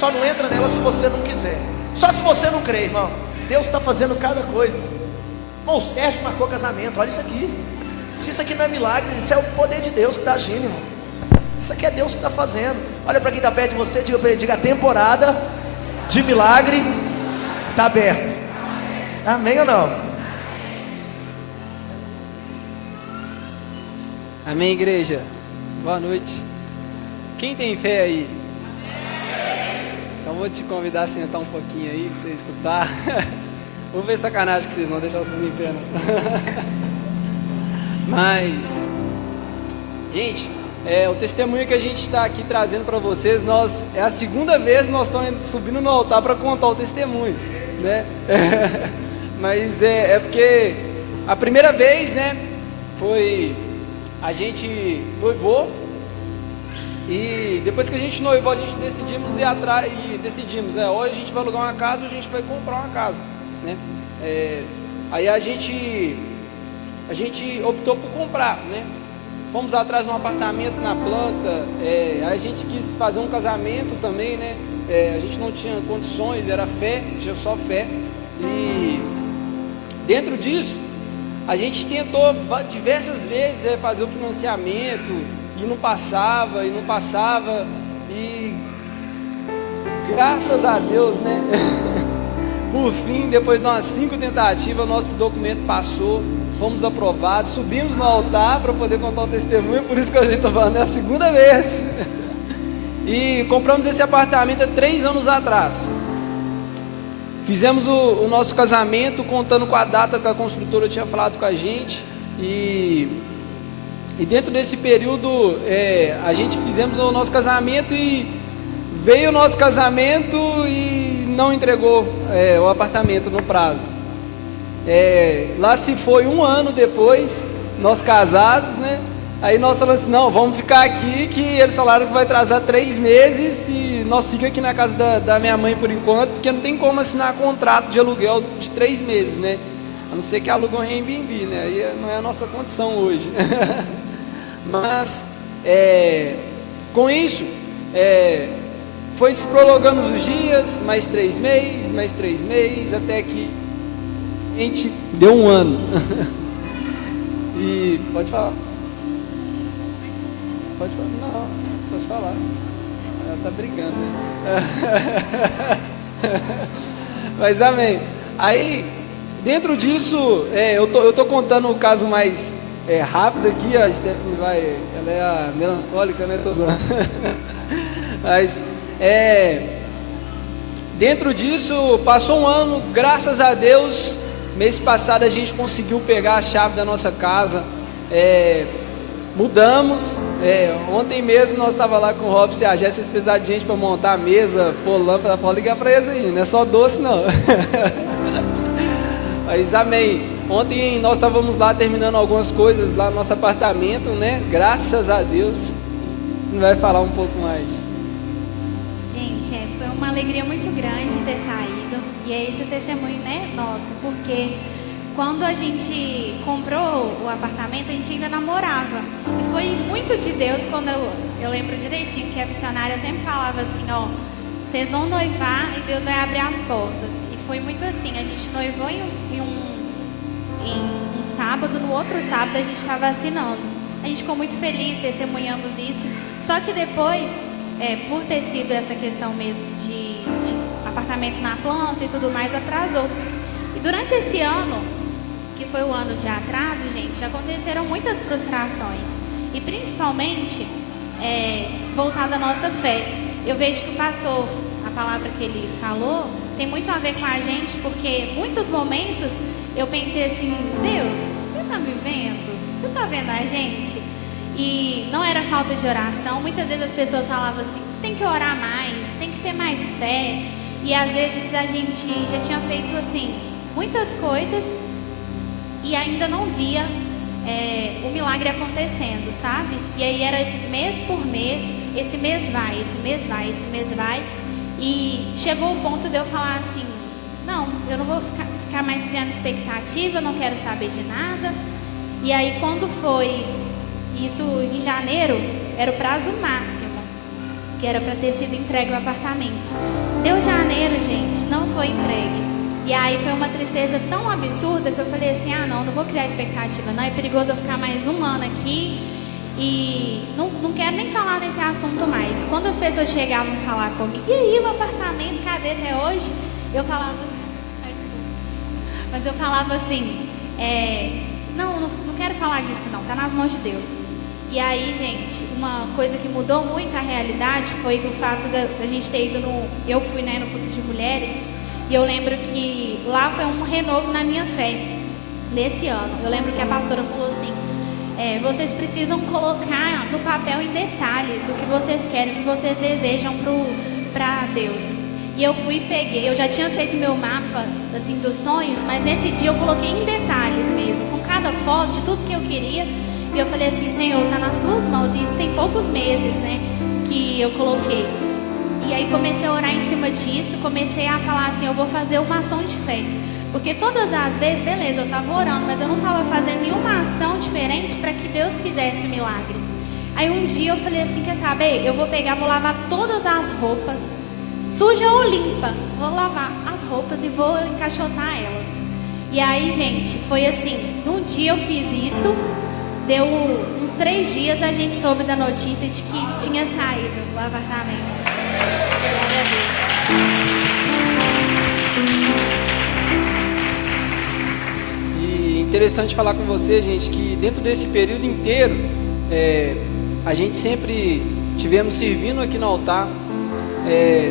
só não entra nela se você não quiser. Só se você não crer, irmão. Deus está fazendo cada coisa. Irmão, o Sérgio marcou casamento, olha isso aqui. Se isso aqui não é milagre, isso é o poder de Deus que está agindo, irmão. Isso aqui é Deus que está fazendo. Olha para quem está perto de você, diga: a temporada de milagre está aberta. Amém ou não? Amém, igreja. Boa noite. Quem tem fé aí? Então vou te convidar a sentar um pouquinho aí para você escutar. Vou ver sacanagem que vocês vão deixar vocês em pé, não. Mas, gente, o testemunho que a gente está aqui trazendo para vocês, é a segunda vez que nós estamos subindo no altar para contar o testemunho, né? Mas é porque a primeira vez, né, foi a gente noivou, e depois que a gente noivou, a gente decidimos ir atrás e decidimos, ou a gente vai alugar uma casa ou a gente vai comprar uma casa, né? Aí a gente optou por comprar, né? Fomos atrás de um apartamento na planta, a gente quis fazer um casamento também, né? A gente não tinha condições, era fé, tinha só fé. E dentro disso, a gente tentou diversas vezes fazer o financiamento, e não passava, e graças a Deus, né? Por fim, depois de umas 5 tentativas, nosso documento passou, fomos aprovados, subimos no altar para poder contar o testemunho, por isso que a gente está falando, é a segunda vez. E compramos esse apartamento há 3 anos atrás. Fizemos o nosso casamento contando com a data que a construtora tinha falado com a gente, e dentro desse período a gente fizemos o nosso casamento, e veio o nosso casamento e não entregou o apartamento no prazo. Lá se foi 1 ano depois, nós casados, né? Aí nós falamos assim: não, vamos ficar aqui, que eles falaram que vai atrasar 3 meses, e nós ficamos aqui na casa da minha mãe por enquanto, porque não tem como assinar contrato de aluguel de 3 meses, né? A não ser que alugue um Airbnb, né? Aí não é a nossa condição hoje. Mas com isso foi se prolongando os dias, mais 3 meses, até que a gente deu 1 ano. E pode falar. Pode falar. Não, pode falar. Ela tá brigando, né? Mas amém. Aí, dentro disso, eu tô contando o caso mais rápido aqui. A Stephanie ela é a melancólica, né? Tô zoando. Mas dentro disso, passou 1 ano, graças a Deus. Mês passado a gente conseguiu pegar a chave da nossa casa, mudamos. Ontem mesmo nós estávamos lá com o Robson e a Jéssica, vocês precisaram de gente para montar a mesa, pôr lâmpada, pode ligar para eles aí, não é só doce não. Mas amém. Ontem nós estávamos lá terminando algumas coisas lá no nosso apartamento, né? Graças a Deus. Vai falar um pouco mais. Gente, foi uma alegria muito grande ter saído. E é esse o testemunho, né, nosso, porque quando a gente comprou o apartamento, a gente ainda namorava. E foi muito de Deus, quando eu lembro direitinho que a missionária sempre falava assim: ó, vocês vão noivar e Deus vai abrir as portas. E foi muito assim, a gente noivou em um sábado, no outro sábado a gente estava assinando. A gente ficou muito feliz, testemunhamos isso. Só que depois, por ter sido essa questão mesmo de apartamento na planta e tudo mais, atrasou. E durante esse ano, que foi o ano de atraso, gente, aconteceram muitas frustrações. E principalmente, voltada à nossa fé. Eu vejo que o pastor, a palavra que ele falou, tem muito a ver com a gente, porque muitos momentos eu pensei assim: Deus, você está me vendo? Você está vendo a gente? E não era falta de oração. Muitas vezes as pessoas falavam assim: tem que orar mais, tem que ter mais fé. E às vezes a gente já tinha feito assim muitas coisas e ainda não via o milagre acontecendo, sabe? E aí era mês por mês, esse mês vai, esse mês vai, esse mês vai. E chegou o ponto de eu falar assim: não, eu não vou ficar mais criando expectativa, eu não quero saber de nada. E aí quando foi isso em janeiro, era o prazo máximo. que era para ter sido entregue o apartamento. Deu janeiro, gente, não foi entregue. E aí foi uma tristeza tão absurda que eu falei assim, não vou criar expectativa não, é perigoso eu ficar mais um ano aqui e não quero nem falar nesse assunto mais. Quando as pessoas chegavam a falar comigo, e aí o apartamento, cadê até hoje? Eu falava, mas eu falava assim, não quero falar disso não, tá nas mãos de Deus. E aí, gente, uma coisa que mudou muito a realidade foi o fato da gente ter ido eu fui, no culto de mulheres, e eu lembro que lá foi um renovo na minha fé, nesse ano. Eu lembro que a pastora falou assim, vocês precisam colocar no papel em detalhes o que vocês querem, o que vocês desejam para Deus. E eu fui e peguei, eu já tinha feito meu mapa, assim, dos sonhos, mas nesse dia eu coloquei em detalhes mesmo, com cada foto de tudo que eu queria. E eu falei assim, Senhor, tá nas tuas mãos. E isso tem poucos meses, que eu coloquei. E aí comecei a orar em cima disso, comecei a falar assim, eu vou fazer uma ação de fé. Porque todas as vezes, beleza, eu estava orando, mas eu não estava fazendo nenhuma ação diferente para que Deus fizesse o milagre. Aí um dia eu falei assim, quer saber? Eu vou pegar, vou lavar todas as roupas, suja ou limpa. Vou lavar as roupas e vou encaixotar elas. E aí, gente, foi assim, num dia eu fiz isso, deu uns 3 dias a gente soube da notícia de que tinha saído o apartamento. Glória a Deus. E interessante falar com você, gente, que dentro desse período inteiro, a gente sempre tivemos servindo aqui no altar,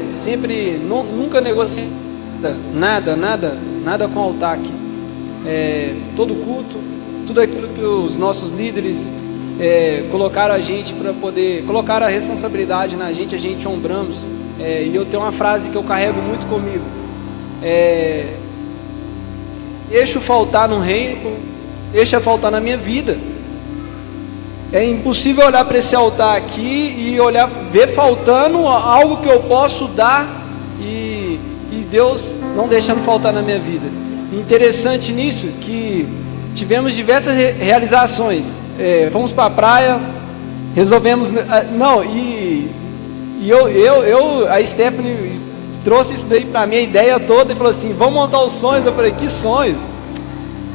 sempre, nunca negociando nada com o altar aqui. Todo culto, tudo aquilo que os nossos líderes colocaram a gente para poder, colocaram a responsabilidade na gente, a gente ombramos. E eu tenho uma frase que eu carrego muito comigo: deixa faltar no reino, deixa faltar na minha vida. É impossível olhar para esse altar aqui e ver faltando algo que eu posso dar e Deus não deixando faltar na minha vida. Interessante nisso que tivemos diversas realizações. Fomos para a praia, resolvemos. A Stephanie trouxe isso daí para mim, a ideia toda, e falou assim: vamos montar os sonhos. Eu falei: que sonhos?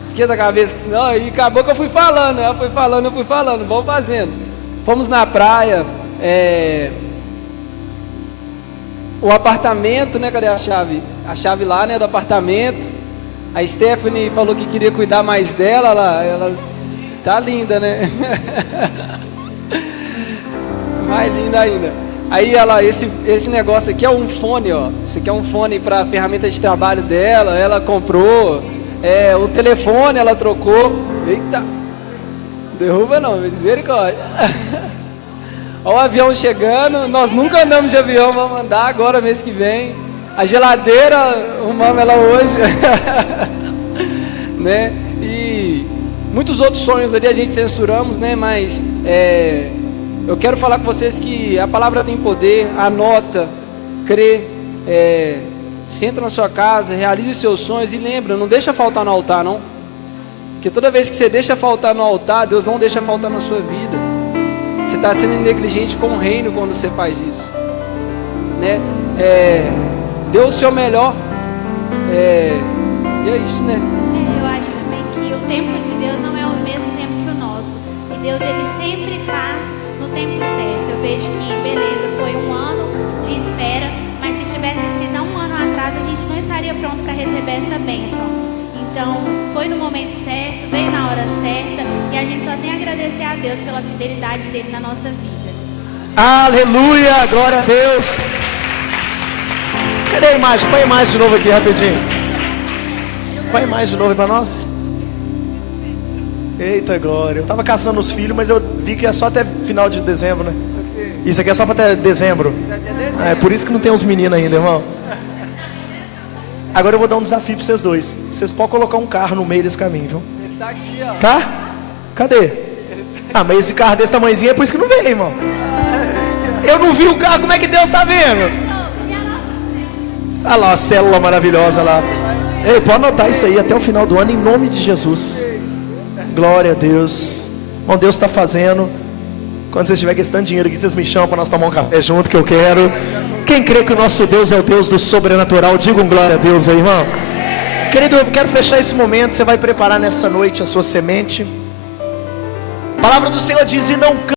Esquenta a cabeça, não, e acabou que eu fui falando, eu fui falando, vamos fazendo. Fomos na praia, o apartamento, cadê a chave? A chave lá, do apartamento. A Stephanie falou que queria cuidar mais dela, ela tá linda, né? Mais linda ainda. Aí esse negócio aqui é um fone, ó. Esse aqui é um fone para a ferramenta de trabalho dela, ela comprou. O telefone ela trocou. Eita, derruba não, misericórdia. Olha o avião chegando. Nós nunca andamos de avião, vamos andar agora mês que vem. A geladeira, arrumamos ela hoje. Né? E muitos outros sonhos ali a gente censuramos, né? Mas eu quero falar com vocês que a palavra tem poder. Anota, crê, senta na sua casa, realize os seus sonhos e lembra, não deixa faltar no altar, não. Porque toda vez que você deixa faltar no altar, Deus não deixa faltar na sua vida. Você está sendo negligente com o reino quando você faz isso, né? Dê o seu melhor, e é isso, né? Eu acho também que o tempo de Deus não é o mesmo tempo que o nosso. E Deus, Ele sempre faz no tempo certo. Eu vejo que, beleza, foi um ano de espera, mas se tivesse sido há um ano atrás, a gente não estaria pronto para receber essa bênção. Então, foi no momento certo, veio na hora certa, e a gente só tem a agradecer a Deus pela fidelidade dele na nossa vida. Aleluia, glória a Deus. Cadê a imagem? Põe a imagem de novo aqui rapidinho. Põe a imagem de novo aí para nós. Eita glória. Eu estava caçando os filhos, mas eu vi que é só até final de dezembro, né? Isso aqui é só para até dezembro. É por isso que não tem uns meninos ainda, irmão. Agora eu vou dar um desafio para vocês dois. Vocês podem colocar um carro no meio desse caminho, viu? Ele tá aqui, ó. Tá? Cadê? Mas esse carro desse tamanhozinho é por isso que não veio, irmão. Eu não vi o carro, como é que Deus tá vendo? Olha lá a célula maravilhosa lá. Ei, pode anotar isso aí até o final do ano em nome de Jesus. Glória a Deus. Bom, Deus está fazendo. Quando vocês tiverem gastando dinheiro aqui, vocês me chamam para nós tomar um café junto, que eu quero. Quem crê que o nosso Deus é o Deus do sobrenatural, diga um glória a Deus aí, irmão. Querido, eu quero fechar esse momento. Você vai preparar nessa noite a sua semente. A palavra do Senhor diz: e não